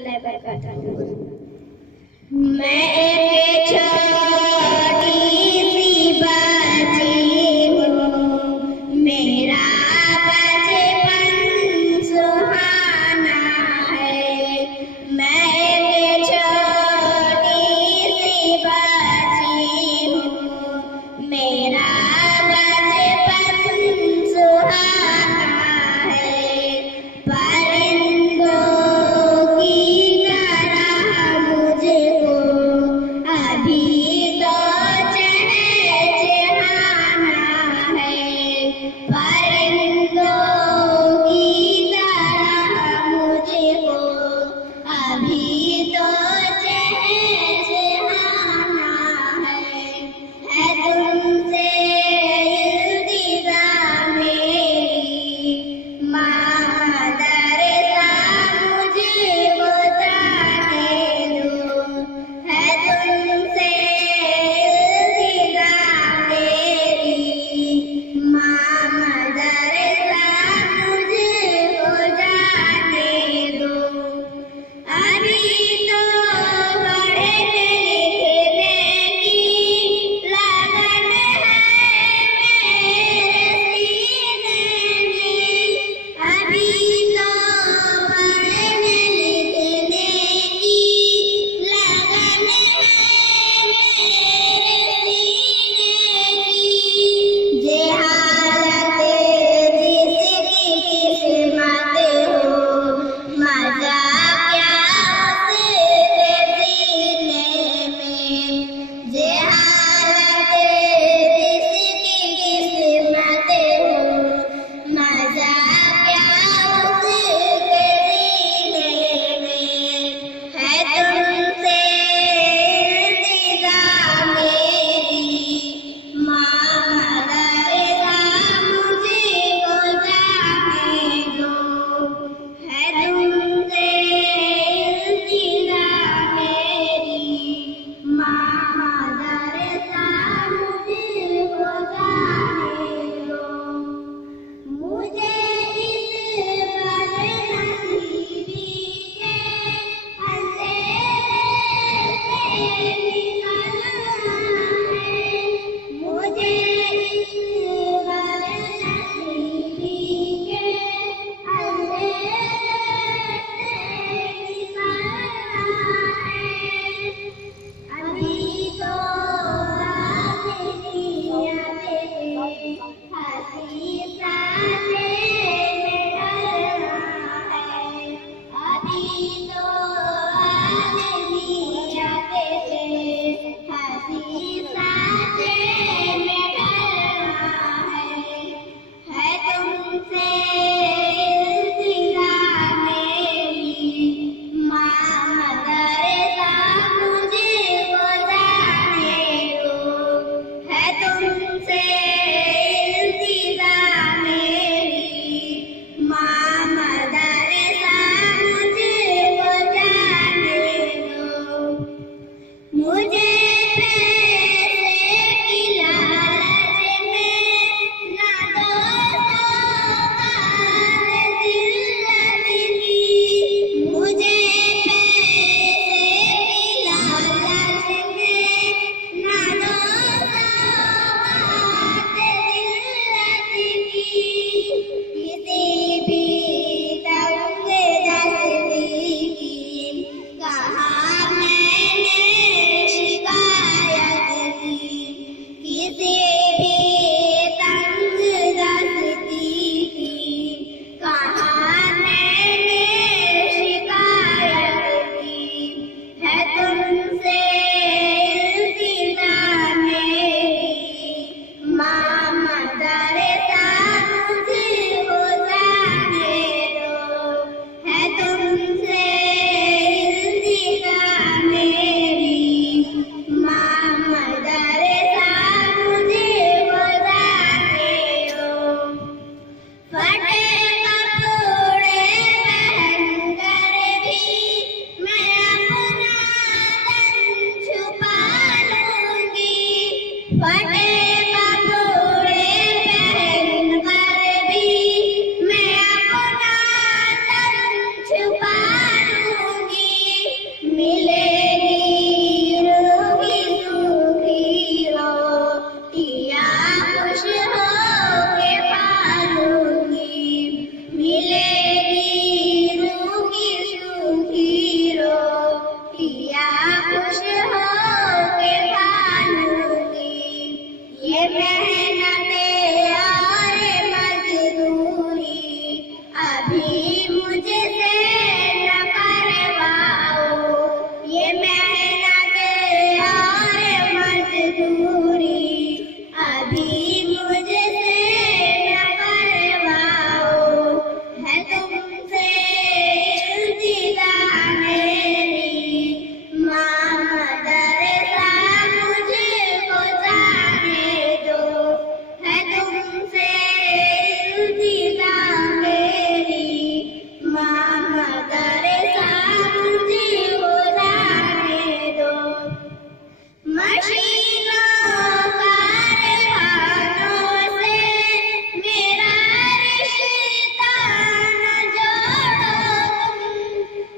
रहमतुल्लाहि व बरकातहू। मैं एक छोटी सी बच्ची हूँ, मेरा बचपन सुहाना है। मैं एक छोटी सी बच्ची हूँ, मेरा बचपन सुहाना है। परिंदों की तरह मुझको अभी तो चहचहाना है। परिंदों की तरह मुझको अभी तो चहचहाना है तुमसे इल्तिजा मेरी, मदरसा मुझको जाने दो। है तुमसे इल्तिजा मेरी, मदरसा मुझको जाने दो। अभी तो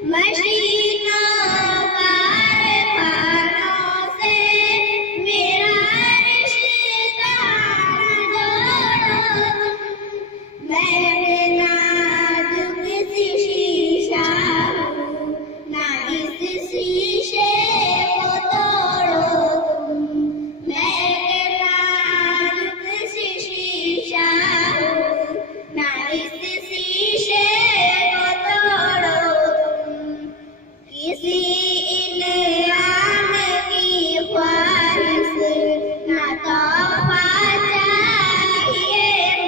मशीनों कारखानों से मेरा रिश्ता न जोड़ो तुम। मैं नाजुक सी शीशा हूँ, ना इस शीशे को तोड़ो तुम। मैं नाजुक सी शीशा हूँ, ना इस शीशे को तोड़ो तुम। किसी इनाम की ख्वाहिश ना तोहफा चाहिए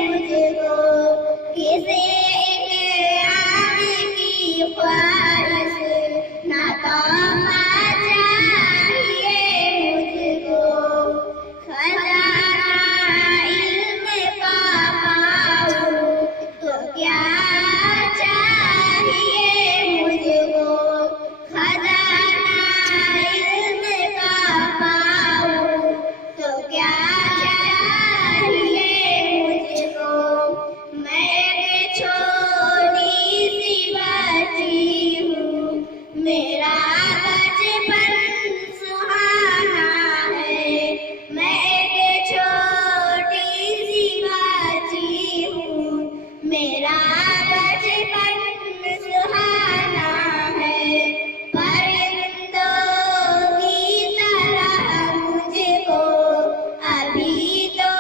मुझको। किसी इनाम की ख्वाहिश ना तोहफा चाहिए मुझको। खजाना इल्म का पाऊं तो क्या चाहिए मुझको। खजाना इल्म का पाऊं तो क्या चाहिए मुझको। मैं एक छोटी सी बच्ची हूँ, मेरा बचपन सुहाना है। मैं एक छोटी सी बच्ची हूँ, मेरा बचपन सुहाना है। परिंदों की तरह मुझको अभी तो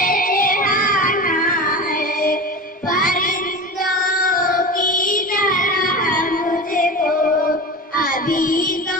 चहचहाना है। परिंदों की तरह मुझको अभी तो